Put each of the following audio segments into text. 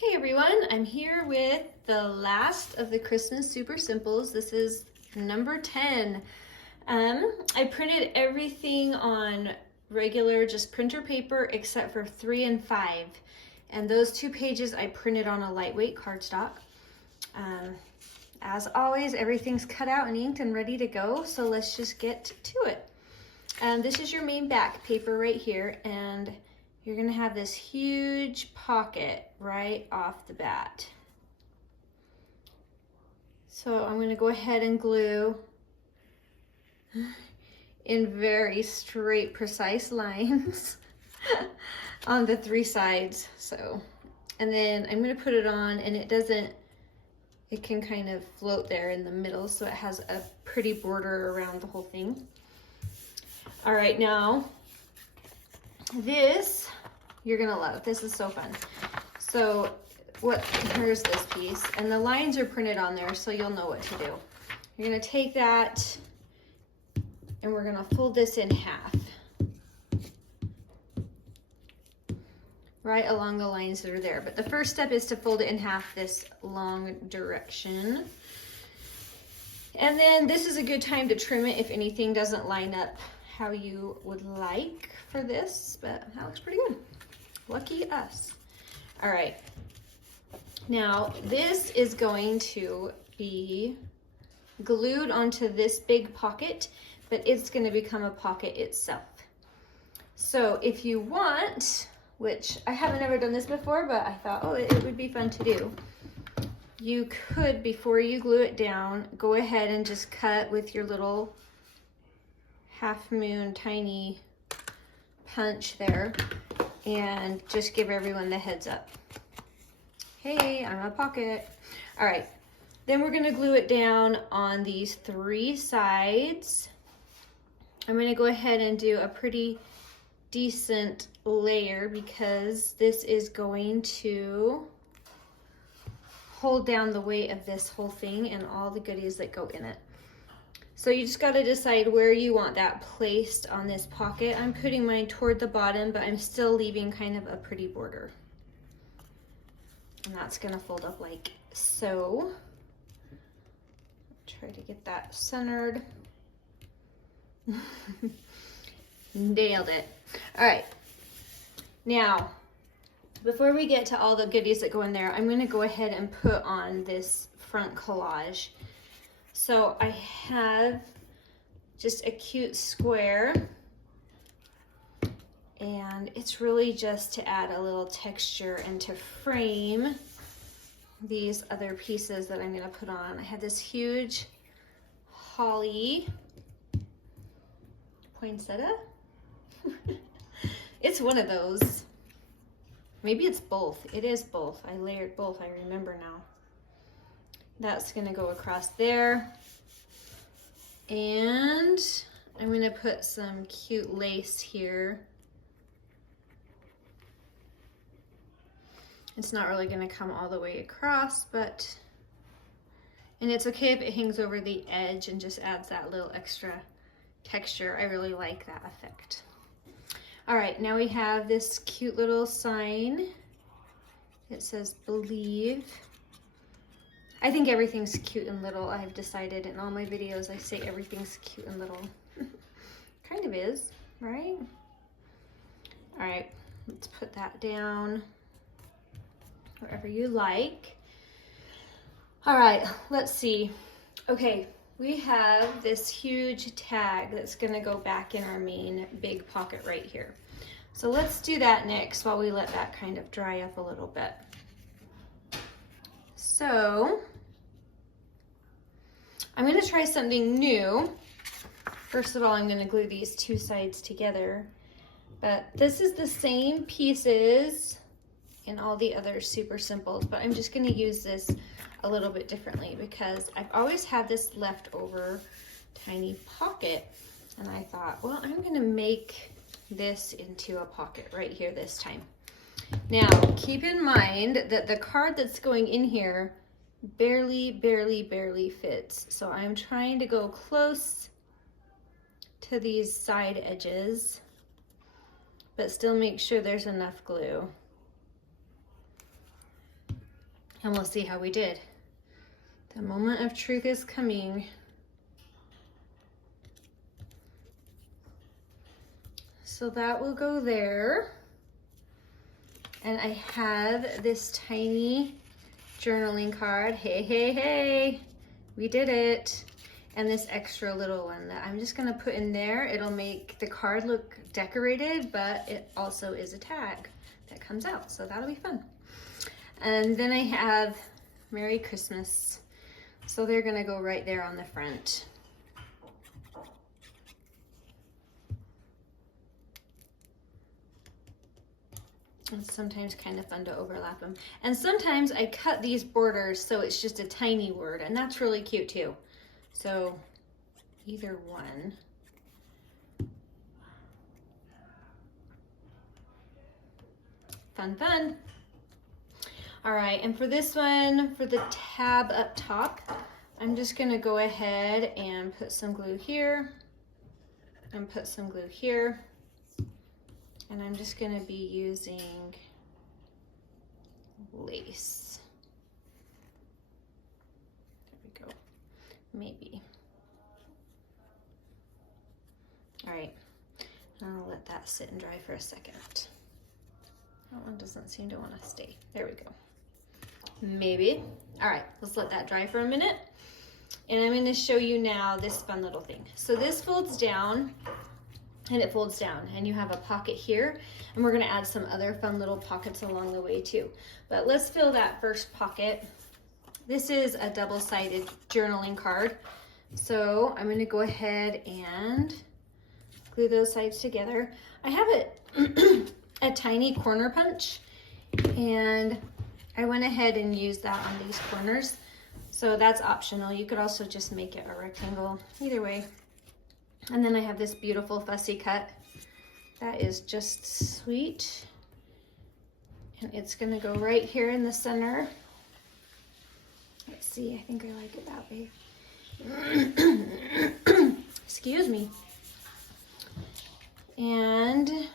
Hey everyone, I'm here with the last of the Christmas Super Simples. This is number 10. I printed everything on regular, just printer paper, except for 3 and 5. And those 2 pages I printed on a lightweight cardstock. As always, everything's cut out and inked and ready to go, so let's just get to it. This is your main back paper right here, and you're gonna have this huge pocket right off the bat. So I'm gonna go ahead and glue in very straight, precise lines on the 3 sides. And then I'm gonna put it on, and it can kind of float there in the middle, so it has a pretty border around the whole thing. All right, now this you're gonna love. This is so fun. So here's this piece, and the lines are printed on there, so you'll know what to do. You're gonna take that and we're gonna fold this in half, right along the lines that are there. But the first step is to fold it in half this long direction. And then this is a good time to trim it if anything doesn't line up how you would like for this, but that looks pretty good. Lucky us. All right, now this is going to be glued onto this big pocket, but it's going to become a pocket itself. So if you want, which I haven't ever done this before, but I thought, oh, it would be fun to do. You could, before you glue it down, go ahead and just cut with your little half moon tiny punch there and just give everyone the heads up. Hey, I'm a pocket. All right, then we're gonna glue it down on these 3 sides. I'm gonna go ahead and do a pretty decent layer because this is going to hold down the weight of this whole thing and all the goodies that go in it. So you just got to decide where you want that placed on this pocket. I'm putting mine toward the bottom, but I'm still leaving kind of a pretty border. And that's going to fold up like so. Try to get that centered. Nailed it. All right. Now, before we get to all the goodies that go in there, I'm going to go ahead and put on this front collage. So I have just a cute square, and it's really just to add a little texture and to frame these other pieces that I'm going to put on. I have this huge holly poinsettia. It's one of those. Maybe it's both. It is both. I layered both, I remember now. That's gonna go across there. And I'm gonna put some cute lace here. It's not really gonna come all the way across, and it's okay if it hangs over the edge and just adds that little extra texture. I really like that effect. All right, now we have this cute little sign. It says believe. I think everything's cute and little. I've decided in all my videos I say everything's cute and little. Kind of is, right? All right, let's put that down wherever you like. All right, let's see. Okay, we have this huge tag that's gonna go back in our main big pocket right here. So let's do that next while we let that kind of dry up a little bit. So I'm gonna try something new. First of all, I'm gonna glue these 2 sides together, but this is the same pieces in all the other Super Simples, but I'm just gonna use this a little bit differently because I've always had this leftover tiny pocket, and I thought, well, I'm gonna make this into a pocket right here this time. Now, keep in mind that the card that's going in here barely fits. So I'm trying to go close to these side edges, but still make sure there's enough glue. and we'll see how we did. The moment of truth is coming. So that will go there. And I have this tiny journaling card. Hey, hey, hey, we did it. And this extra little one that I'm just gonna put in there. It'll make the card look decorated, but it also is a tag that comes out, so that'll be fun. And then I have Merry Christmas. So they're gonna go right there on the front. It's sometimes kind of fun to overlap them. And sometimes I cut these borders so it's just a tiny word, and that's really cute too. So either one. Fun, fun. All right, and for this one, for the tab up top, I'm just gonna go ahead and put some glue here and put some glue here. And I'm just gonna be using lace. There we go, maybe. All right, I'll let that sit and dry for a second. That one doesn't seem to wanna stay. There we go. Maybe. All right, let's let that dry for a minute. And I'm gonna show you now this fun little thing. So this folds down, and it folds down, and you have a pocket here, and we're gonna add some other fun little pockets along the way too. But let's fill that first pocket. This is a double-sided journaling card. So I'm gonna go ahead and glue those sides together. I have a tiny corner punch, and I went ahead and used that on these corners. So that's optional. You could also just make it a rectangle, either way. And then I have this beautiful fussy cut that is just sweet. And it's gonna go right here in the center. Let's see, I think I like it that way. Excuse me. And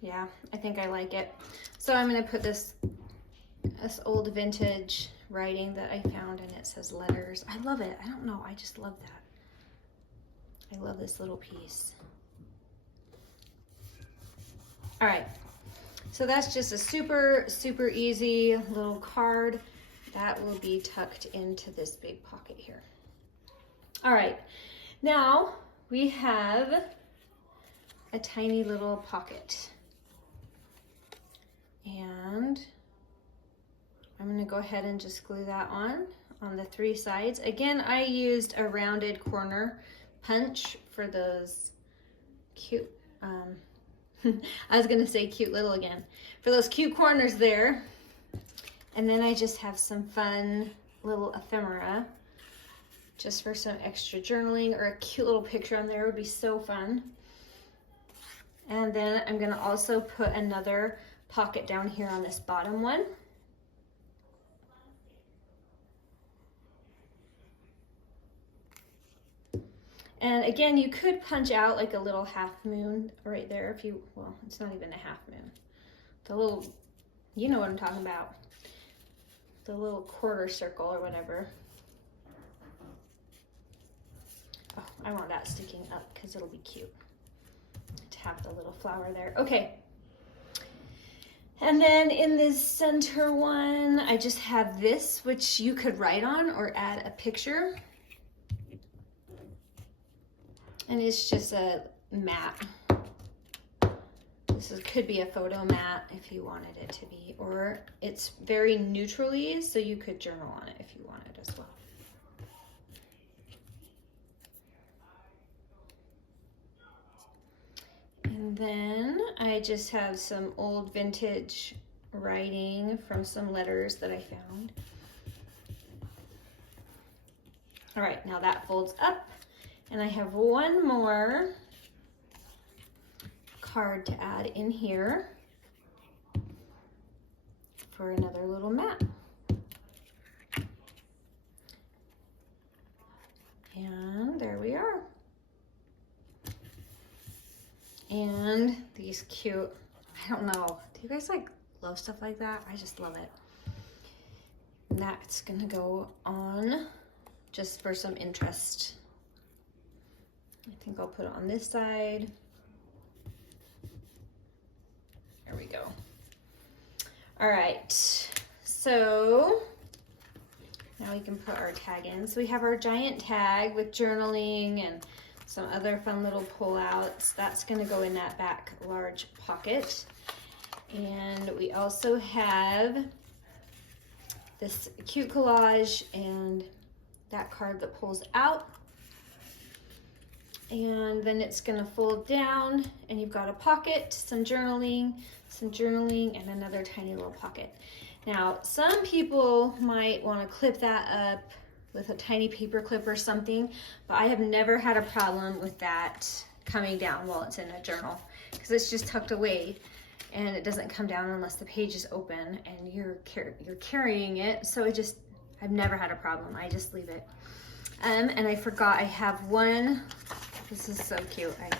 yeah, I think I like it. So I'm gonna put this old vintage writing that I found, and it says letters. I love it. I don't know, I just love that. I love this little piece. All right, so that's just a super, super easy little card that will be tucked into this big pocket here. All right, now we have a tiny little pocket. And I'm gonna go ahead and just glue that on the 3 sides. Again, I used a rounded corner punch for those cute, I was gonna say cute little again, for those cute corners there. And then I just have some fun little ephemera just for some extra journaling, or a cute little picture on there would be so fun. And then I'm gonna also put another pocket down here on this bottom one. And again, you could punch out like a little half moon right there if you, well, it's not even a half moon. The little, you know what I'm talking about. The little quarter circle or whatever. Oh, I want that sticking up because it'll be cute to have the little flower there. Okay. And then in this center one, I just have this, which you could write on or add a picture. And it's just a mat. This could be a photo mat if you wanted it to be, or it's very neutrally, so you could journal on it if you wanted as well. And then I just have some old vintage writing from some letters that I found. All right, now that folds up, and I have one more card to add in here for another little mat. And there we are. And these cute, I don't know, do you guys like love stuff like that. I just love it. And that's gonna go on just for some interest. I think I'll put it on this side. There we go. All right, so now we can put our tag in. So we have our giant tag with journaling and some other fun little pull-outs. That's gonna go in that back large pocket. And we also have this cute collage and that card that pulls out. And then it's gonna fold down and you've got a pocket, some journaling, and another tiny little pocket. Now, some people might wanna clip that up with a tiny paper clip or something, but I have never had a problem with that coming down while it's in a journal because it's just tucked away and it doesn't come down unless the page is open and you're carrying it. So I've never had a problem. I just leave it. And I forgot I have one. This is so cute. I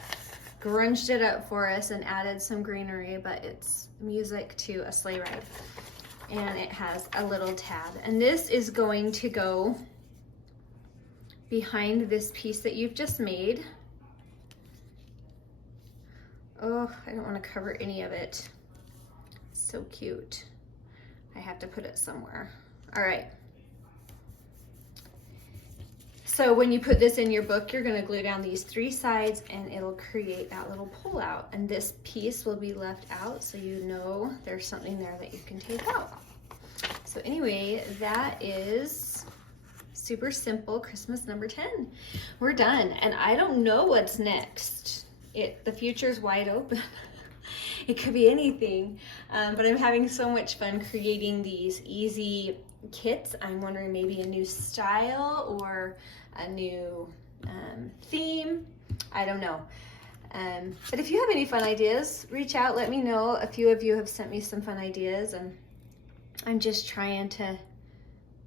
grunged it up for us and added some greenery, but it's music to a sleigh ride. And it has a little tab. And this is going to go behind this piece that you've just made. Oh, I don't want to cover any of it. It's so cute. I have to put it somewhere. All right. So when you put this in your book, you're going to glue down these 3 sides and it'll create that little pull out. And this piece will be left out so you know there's something there that you can take out. So anyway, that is super simple Christmas number 10. We're done. And I don't know what's next. The future's wide open. It could be anything. But I'm having so much fun creating these easy kits. I'm wondering maybe a new style or a new theme. I don't know. But if you have any fun ideas, reach out, let me know. A few of you have sent me some fun ideas and I'm just trying to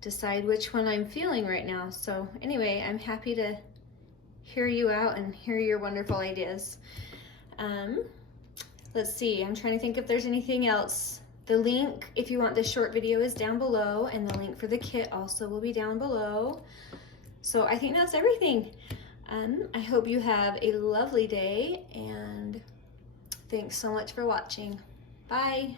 decide which one I'm feeling right now. So anyway, I'm happy to hear you out and hear your wonderful ideas. Let's see, I'm trying to think if there's anything else. The link, if you want this short video, is down below, and the link for the kit also will be down below. So I think that's everything. I hope you have a lovely day, and thanks so much for watching. Bye.